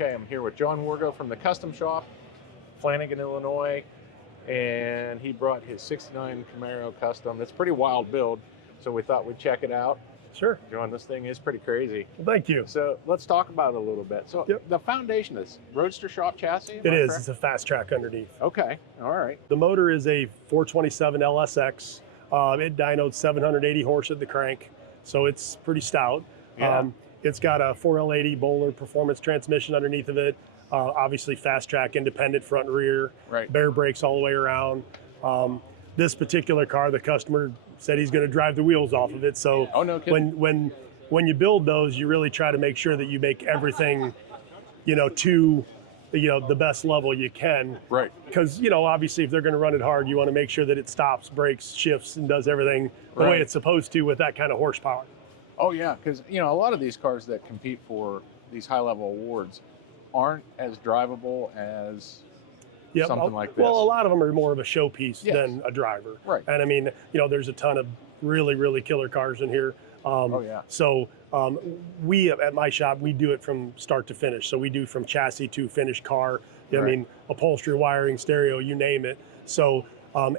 Okay, I'm here with John Wargo from the Custom Shop, Flanagan, Illinois, and he brought his 69 Camaro Custom. It's a pretty wild build, so we thought we'd check it out. Sure. John, this thing is pretty crazy. Well, thank you. So let's talk about it a little bit. So the foundation is Roadster Shop chassis? It is. It's a Fast Track underneath. Okay, all right. The motor is a 427 LSX. It dynoed 780 horse at the crank, so it's pretty stout. Yeah. It's got a 4L80 Bowler performance transmission underneath of it. Obviously Fast Track independent front and rear. Right. Baer brakes all the way around. This particular car, the customer said he's going to drive the wheels off of it. So oh, no kidding. when you build those, you really try to make sure that you make everything, to the best level you can. Right. Because, obviously if they're going to run it hard, you want to make sure that it stops, brakes, shifts, and does everything the way it's supposed to with that kind of horsepower. Oh yeah, because a lot of these cars that compete for these high-level awards aren't as drivable as something like this. Well, a lot of them are more of a showpiece than a driver. Right. And I mean, there's a ton of really, really killer cars in here. Oh yeah. So we at my shop, we do it from start to finish. So we do from chassis to finished car. I mean, upholstery, wiring, stereo, you name it. So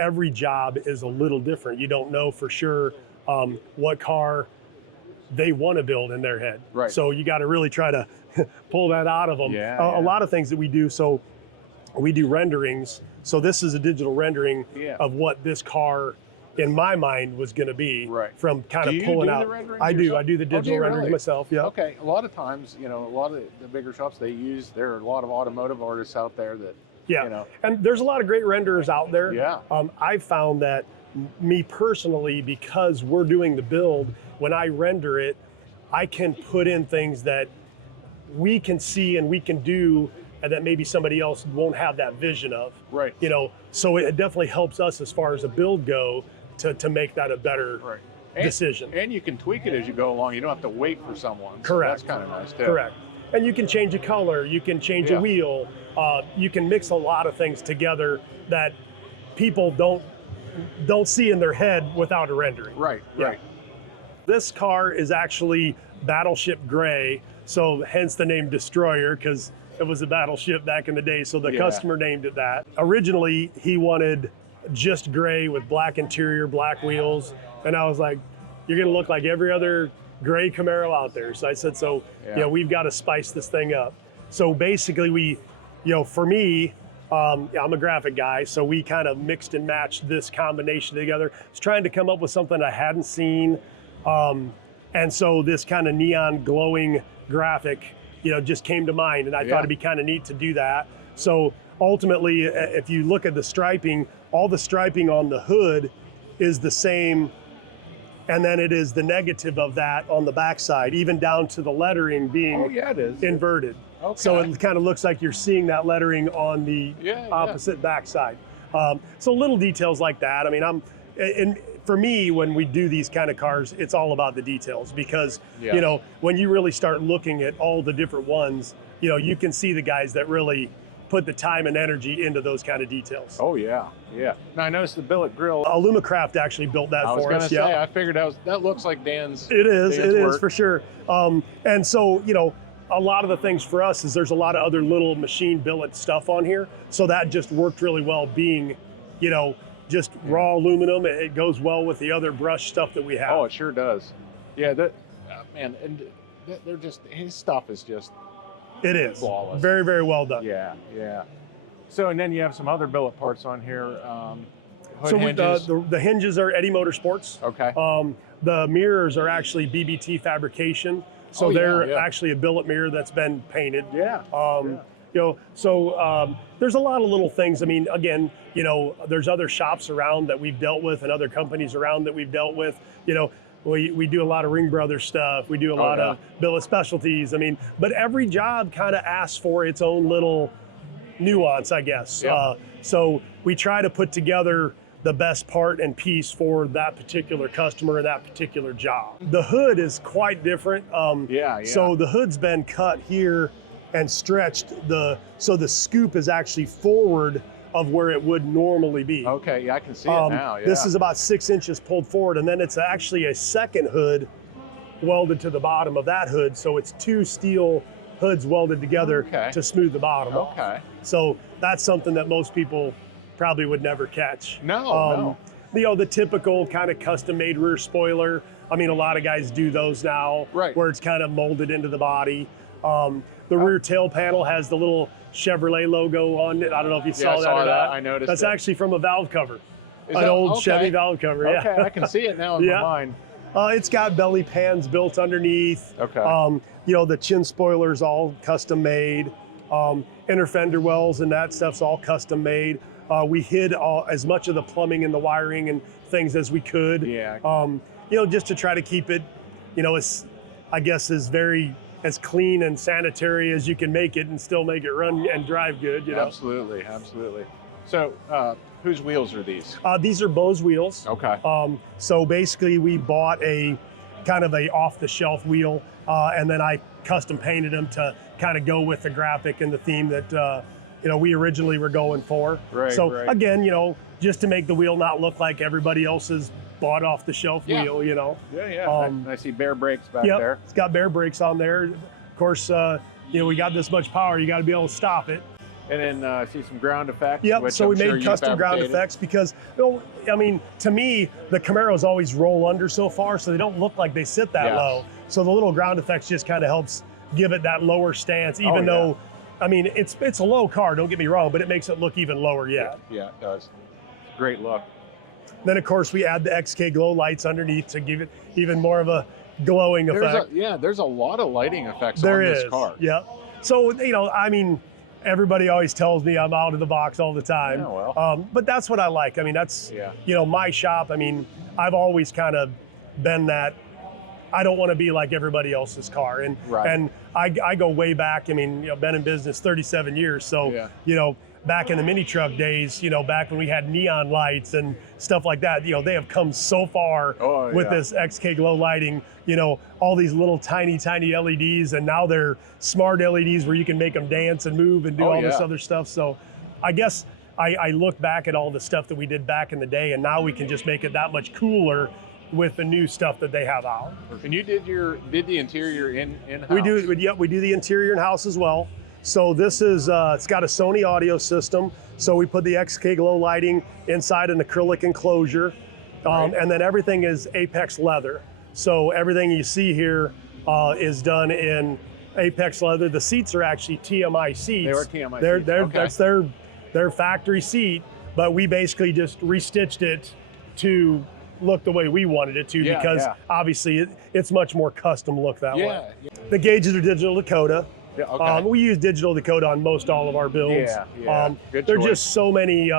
every job is a little different. You don't know for sure what car they want to build in their head. Right. So you got to really try to pull that out of them. A lot of things that we do. So we do renderings. So this is a digital rendering of what this car, in my mind, was going to be. Right. From kind of pulling out. I do the digital renderings myself. Yeah. Okay. A lot of times, a lot of the bigger shops there are a lot of automotive artists out there that. And there's a lot of great renderers out there. Yeah. I've found that me personally, because we're doing the build, when I render it, I can put in things that we can see and we can do, and that maybe somebody else won't have that vision of. Right. So it definitely helps us as far as a build go to make that a better decision. And you can tweak it as you go along. You don't have to wait for someone. Correct. So that's kind of nice too. Correct. And you can change a color, you can change a wheel, you can mix a lot of things together that people don't see in their head without a rendering. Right. Yeah. Right. This car is actually Battleship Gray, so hence the name Dstroyr, because it was a battleship back in the day, so the customer named it that. Originally, he wanted just gray with black interior, black wheels, and I was like, you're gonna look like every other gray Camaro out there. So I said, we've got to spice this thing up. So basically we, for me, I'm a graphic guy, so we kind of mixed and matched this combination together. I was trying to come up with something I hadn't seen. And so this kind of neon glowing graphic, just came to mind, and I thought it'd be kind of neat to do that. So ultimately, if you look at the striping, all the striping on the hood is the same, and then it is the negative of that on the backside, even down to the lettering being inverted. Okay. So it kind of looks like you're seeing that lettering on the opposite backside. So little details like that. I mean, for me, when we do these kind of cars, it's all about the details, because when you really start looking at all the different ones, you can see the guys that really put the time and energy into those kind of details. Oh yeah, yeah. Now I noticed the billet grille. Alumicraft actually built that for us. I was going to say, I figured that looks like Dan's. It is. Dan's work. Is for sure. And so a lot of the things for us is there's a lot of other little machine billet stuff on here, so that just worked really well, being just raw aluminum. It goes well with the other brush stuff that we have. Oh, it sure does. Yeah, man, and they're just, his stuff is just flawless. Very, very well done. Yeah, yeah. So, and then you have some other billet parts on here. Hinges. The hinges are Eddie Motorsports. Okay. The mirrors are actually BBT fabrication. So they're actually a billet mirror that's been painted. Yeah. There's a lot of little things. I mean, again, there's other shops around that we've dealt with and other companies around that we've dealt with. We do a lot of Ring Brothers stuff. We do a lot of billet specialties. I mean, but every job kind of asks for its own little nuance, I guess. Yeah. So we try to put together the best part and piece for that particular customer or that particular job. The hood is quite different. So the hood's been cut here and stretched, so the scoop is actually forward of where it would normally be. Okay, yeah, I can see it now, yeah. This is about 6 inches pulled forward, and then it's actually a second hood welded to the bottom of that hood, so it's two steel hoods welded together Okay. to smooth the bottom off. Okay. So that's something that most people probably would never catch. No. You know, the typical kind of custom made rear spoiler. I mean, a lot of guys do those now, Right. where it's kind of molded into the body. The rear tail panel has the little Chevrolet logo on it. I don't know if you saw that or not. I noticed. That's actually from a valve cover, Is an that- old okay. Chevy valve cover. Yeah. Okay, I can see it now in Yeah. my mind. It's got belly pans built underneath. Okay. You know, the chin spoiler's all custom made. Inner fender wells and that stuff's all custom made. We hid as much of the plumbing and the wiring and things as we could. Yeah. You know, just to try to keep it, you know, as clean and sanitary as you can make it and still make it run and drive good, you know. Absolutely. So, whose wheels are these? These are Boze wheels. Okay. So basically we bought a kind of a off-the-shelf wheel, and then I custom painted them to kind of go with the graphic and the theme that, you know, we originally were going for. Right, so right. again, you know, just to make the wheel not look like everybody else's bought off-the-shelf wheel, you know. Yeah. I see Baer brakes back Yep, there. it's got Baer brakes on there. Of course, you know, we got this much power, you got to be able to stop it. And then I see some ground effects. Yep, which so I'm we sure made you custom ground fabricated. effects because, you know, I mean, to me, the Camaros always roll under so far, so they don't look like they sit that Yes. low. So the little ground effects just kind of helps give it that lower stance, even though, I mean, it's a low car, don't get me wrong, but it makes it look even lower yet. Yeah, it does. Great look. Then, of course, we add the XK glow lights underneath to give it even more of a glowing effect. There's a lot of lighting effects There on is, this car. yeah. So, you know, I mean, everybody always tells me I'm out of the box all the time. Yeah, well. But that's what I like. I mean, that's, you know, my shop. I mean, I've always kind of been that. I don't want to be like everybody else's car. And and I go way back. I mean, you know, been in business 37 years. So, you know, back in the mini truck days, you know, back when we had neon lights and stuff like that, you know, they have come so far with this XK glow lighting, you know, all these little tiny LEDs, and now they're smart LEDs where you can make them dance and move and do all this other stuff. So I guess I look back at all the stuff that we did back in the day, and now we can just make it that much cooler with the new stuff that they have out. And you did the interior in-house? We do the interior in-house as well. So this is, it's got a Sony audio system. So we put the XK glow lighting inside an acrylic enclosure. And then everything is Apex leather. So everything you see here is done in Apex leather. The seats are actually TMI seats. They are TMI seats. That's their factory seat, but we basically just restitched it to look the way we wanted it to, because obviously it's much more custom look that way. The gauges are digital Dakota. Yeah, okay. We use digital Dakota on most all of our builds. Good They're choice. just so many,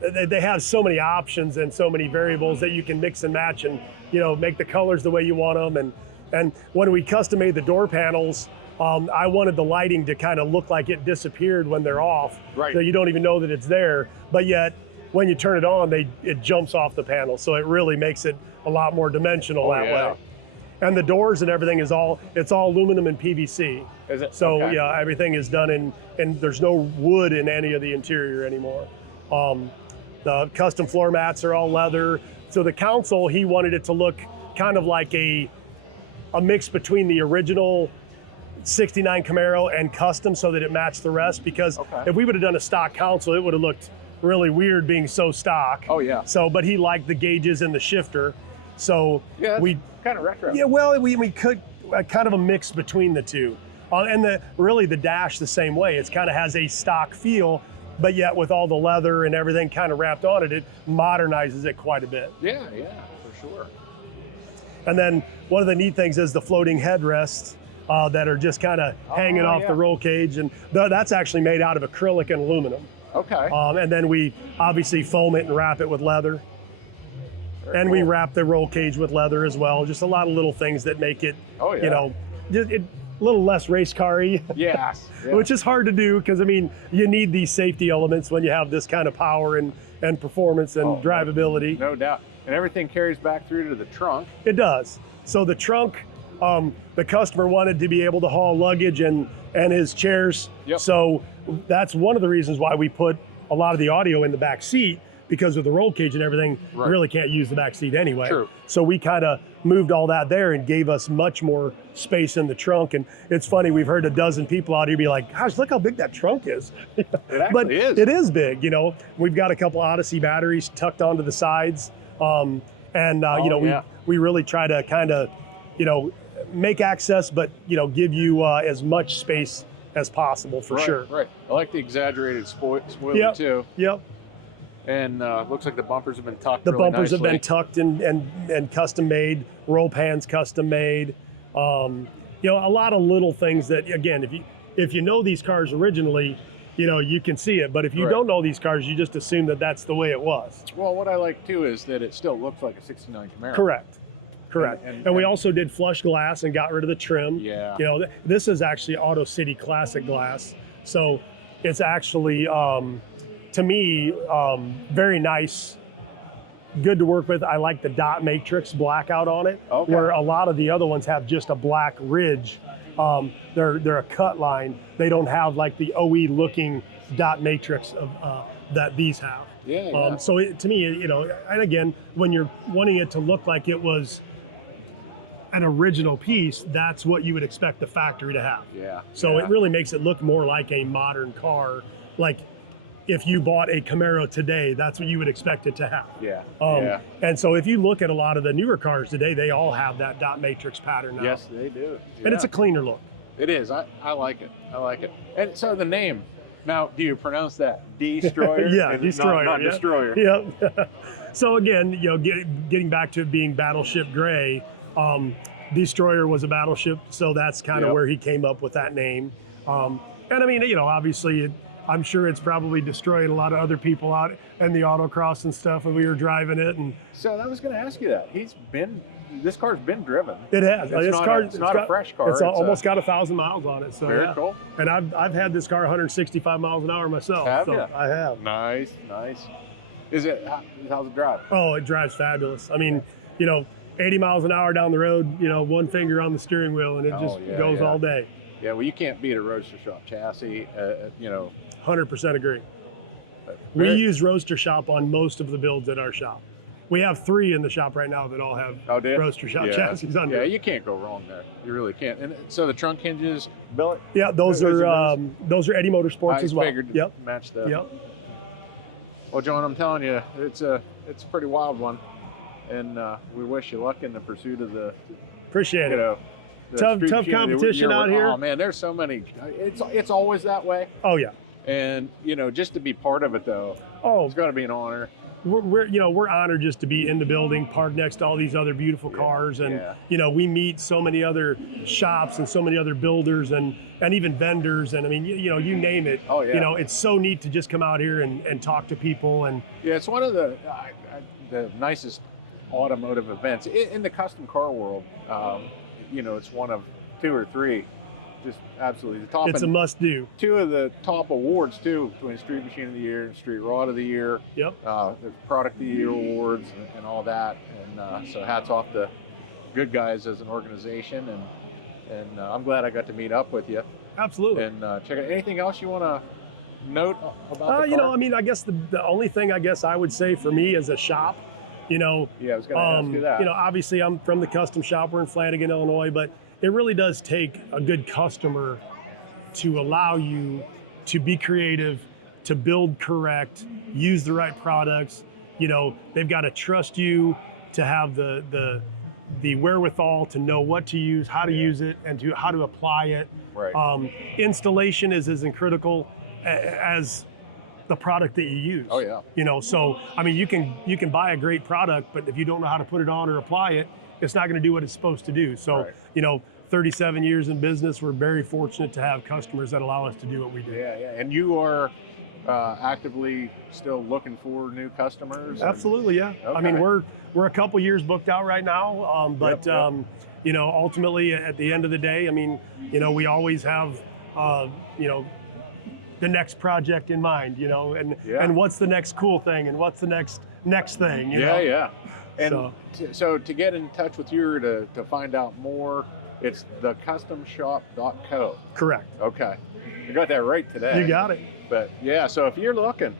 they have so many options and so many variables that you can mix and match and, you know, make the colors the way you want them. And when we custom made the door panels, I wanted the lighting to kind of look like it disappeared when they're off. Right. So you don't even know that it's there, but yet when you turn it on, it jumps off the panel. So it really makes it a lot more dimensional that way. And the doors and everything it's all aluminum and PVC. Is it? So everything is done and there's no wood in any of the interior anymore. The custom floor mats are all leather. So the console, he wanted it to look kind of like a mix between the original 69 Camaro and custom, so that it matched the rest, because if we would have done a stock console, it would have looked really weird being so stock. So, but he liked the gauges and the shifter. So we kind of retro. Yeah, well, we could kind of a mix between the two. And the dash the same way. It kind of has a stock feel, but yet with all the leather and everything kind of wrapped on it, it modernizes it quite a bit. Yeah, for sure. And then one of the neat things is the floating headrests that are just kind of hanging off the roll cage, and that's actually made out of acrylic and aluminum. And then we obviously foam it and wrap it with leather. And we wrap the roll cage with leather as well. Just a lot of little things that make it, you know, a little less race car-y. Which is hard to do, because I mean, you need these safety elements when you have this kind of power and performance and drivability. No doubt. And everything carries back through to the trunk. It does. So the trunk, the customer wanted to be able to haul luggage and his chairs. So that's one of the reasons why we put a lot of the audio in the back seat, because with the roll cage and everything, Right. you really can't use the back seat anyway. True. So we kind of moved all that there and gave us much more space in the trunk. And it's funny, we've heard a dozen people out here be like, gosh, look how big that trunk is. It actually But is. it is big, you know. We've got a couple Odyssey batteries tucked onto the sides. You know, we really try to kind of, you know, make access, but, you know, give you as much space as possible for sure. Right. I like the exaggerated spoiler Yep. too. Yep. And looks like the bumpers have been tucked. The really bumpers have nicely. been tucked and custom made. Roll pans custom made. You know, a lot of little things that, again, if you know these cars originally, you know, you can see it. But if you Right. don't know these cars, you just assume that that's the way it was. Well, what I like too is that it still looks like a '69 Camaro. Correct. And we and- also did flush glass and got rid of the trim. Yeah. You know, this is actually Auto City Classic glass. So it's actually, to me, very nice, good to work with. I like the dot matrix blackout on it, Okay. where a lot of the other ones have just a black ridge. They're a cut line. They don't have like the OE looking dot matrix of that these have. Yeah. So to me, you know, and again, when you're wanting it to look like it was an original piece, that's what you would expect the factory to have. Yeah. So yeah. it really makes it look more like a modern car. Like if you bought a Camaro today, that's what you would expect it to have. Yeah. And so if you look at a lot of the newer cars today, they all have that dot matrix pattern now. Yes, they do. And it's a cleaner look. It is. I like it. I like it. And so the name. Now, do you pronounce that Dstroyr? Yeah, And Dstroyr. Not yeah. Destroyer. Yep. So again, you know, getting back to it being Battleship Gray, Dstroyr was a battleship, so that's kind of Yep. where he came up with that name. And I mean, you know, obviously, I'm sure it's probably destroyed a lot of other people out in the autocross and stuff when we were driving it. And So I was going to ask you that. This car's been driven. it has. It's not a fresh car. It's almost got 1,000 miles on it. So Very yeah. cool. And I've had this car 165 miles an hour myself. Have so ya? I have. Nice. How's it drive? Oh, it drives fabulous. I mean, you know, 80 miles an hour down the road, you know, one finger on the steering wheel, and it just goes all day. Yeah, well, you can't beat a Roadster Shop chassis, you know. 100% agree. We Very- use Roadster Shop on most of the builds at our shop. We have 3 in the shop right now that all have Oh, do you? Roadster Shop chassis under. Yeah, you can't go wrong there. You really can't. And so the trunk hinges, billet. Yeah, those Those are are those are Eddie Motorsports I as well. figured to Yep. match the. Yep. Well, John, I'm telling you, it's a pretty wild one, and we wish you luck in the pursuit of the, Appreciate you it. know, the Tough street machine. competition out here. Oh man, there's so many. It's always that way, Oh yeah. and you know, just to be part of it though, Oh, it's got to be an honor. we're honored just to be in the building, parked next to all these other beautiful cars, and yeah. you know, we meet so many other shops and so many other builders and even vendors, and I mean, you know, you name it. Oh, yeah. You know, it's so neat to just come out here and talk to people. And Yeah, it's one of the nicest automotive events in the custom car world. You know, it's one of 2 or 3, just absolutely the top. it's a and must do. 2 of the top awards too, between Street Machine of the Year and Street Rod of the Year. Yep. There's Product of the Year awards and all that. And so hats off to Goodguys as an organization. And I'm glad I got to meet up with you Absolutely. and check out. Anything else you want to note about the car? You know, I mean, I guess the only thing I guess I would say for me as a shop, you know, Yeah, I was going to ask you that. you know, obviously I'm from the custom shop. We're in Flanagan, Illinois, but it really does take a good customer to allow you to be creative, to build correct, use the right products. You know, they've got to trust you to have the wherewithal to know what to use, how to use it, and how to apply it. Right. Installation is as critical as the product that you use. Oh, yeah. You know, so I mean, you can buy a great product, but if you don't know how to put it on or apply it, it's not going to do what it's supposed to do. So, Right. you know, 37 years in business, we're very fortunate to have customers that allow us to do what we do. Yeah. And you are actively still looking for new customers? Absolutely, yeah. I mean, Okay. we're a couple years booked out right now, but Yep. you know, ultimately at the end of the day, I mean, you know, we always have, you know, the next project in mind, you know, and what's the next cool thing and what's the next thing, you know? Yeah. And So- so to get in touch with you or to find out more, it's thecustomshop.co. Correct. Okay. You got that right today. You got it. But yeah, so if you're looking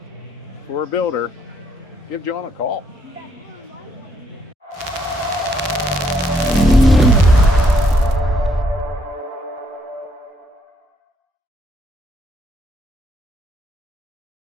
for a builder, give John a call.